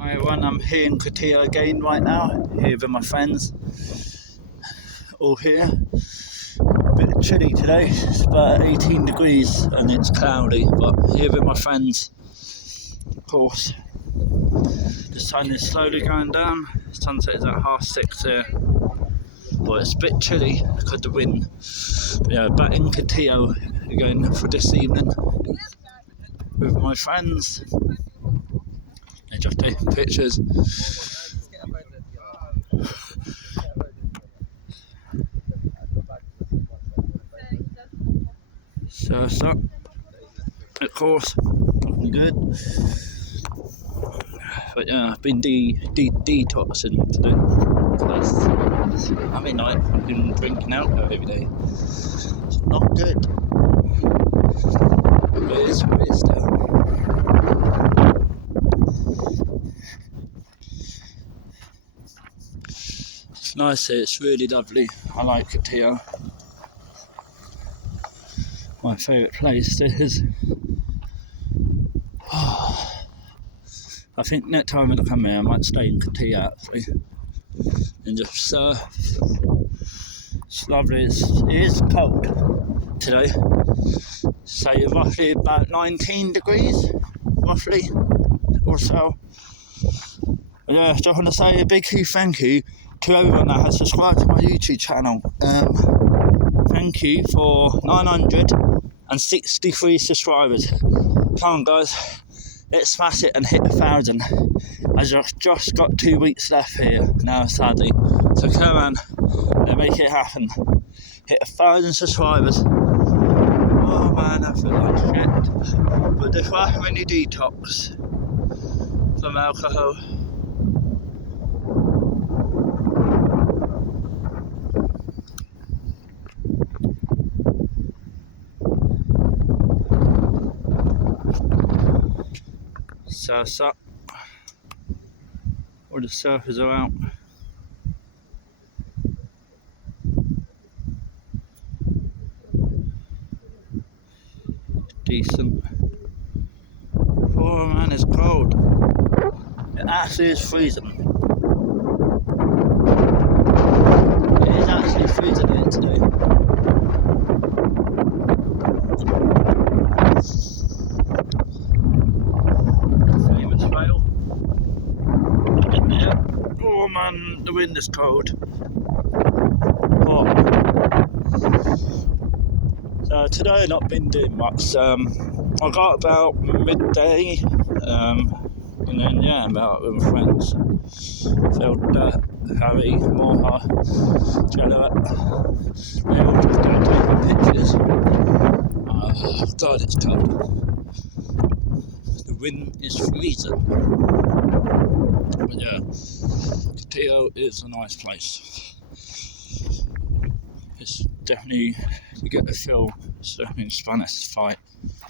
Hi everyone, I'm here in Cotillo again right now, here with my friends, all here. A bit chilly today, it's about 18 degrees and it's cloudy, but here with my friends, of course. The sun is slowly going down, sunset is at 6:30 here, but it's a bit chilly because of the wind. But yeah, back in Cotillo again for this evening with my friends. They're just taking pictures. So, of course, looking good. But yeah, I've been detoxing today. I mean, I've been drinking alcohol every day. It's not good. But it is what it is though. It's nice here, it's really lovely. I like it here. My favourite place is. I think next time I come here I might stay in Cotillo actually and just surf. It's lovely, it is cold today, so roughly about 19 degrees, roughly, or so. And yeah, just want to say a big huge thank you to everyone that has subscribed to my YouTube channel. Thank you for 963 subscribers. Come on guys, let's smash it and hit 1,000. I just got 2 weeks left here now, sadly. So come on, let's make it happen. Hit 1,000 subscribers. Oh man, I feel like shit. But there's far too many detox from alcohol. So, all the surfers are out. Decent. Oh man, it's cold. It actually is freezing. It is actually freezing here today. Famous fail. Yeah. Oh man, the wind is cold. Hot. So today I've not been doing much. I got about midday, and then yeah, about with my friends. Filled Harry, Moha, Stuart. They all just doing taking pictures. God, it's cold. The wind is freezing. But yeah, Cotillo is a nice place. It's definitely, you get the feel, it's definitely Spanish fight.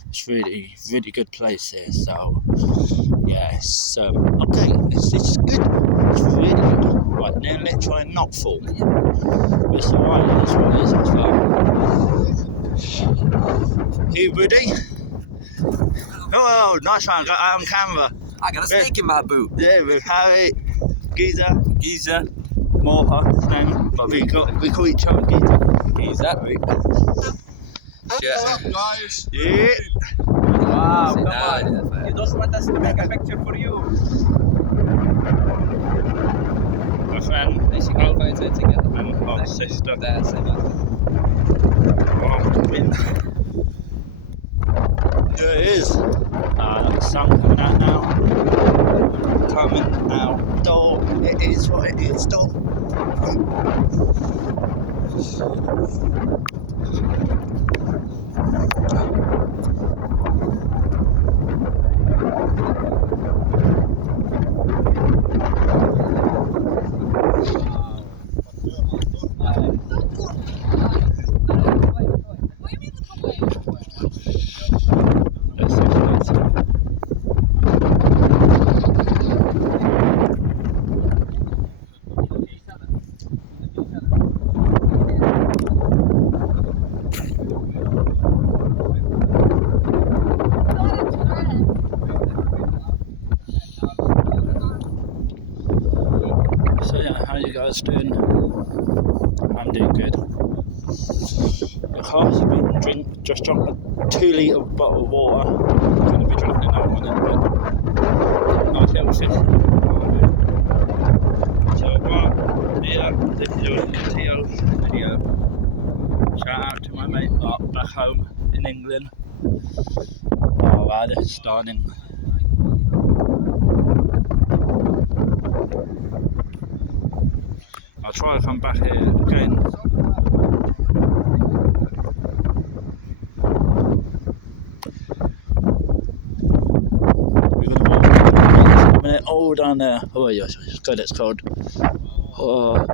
It's really good place here, so yeah, it's okay, it's good, it's really good. Right, now let's try and not fall. It's alright, that's what it is as well. You ready? Oh, nice one, got out on camera. I got a snake in my boot. Yeah, with Harry, Giza, Moha, his name, but we call each other Giza. Yeah. Guys. Yeah. Wow, come Nah, on. You don't want us to make a picture for you. My friend, They should go photo together. and my sister. That's it. Oh, the wind. Yeah, it is. The sun coming out now. Coming out. Door. It is what it is, door. you guys doing? I'm doing good. The car's been just drunk a 2 litre bottle of water. I'm going to be drinking another one in a bit. Nice little fish. So, yeah, this is your cotillo video. Shout out to my mate back home in England. Oh wow, this is stunning. I'll try to come back here again. We're gonna walk a minute all down there. Oh yes, it's good, it's cold. Oh.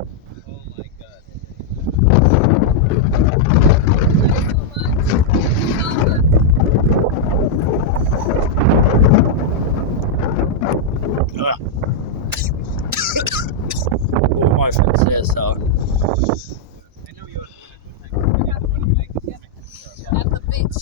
All my friends here, so I know you're at the beach.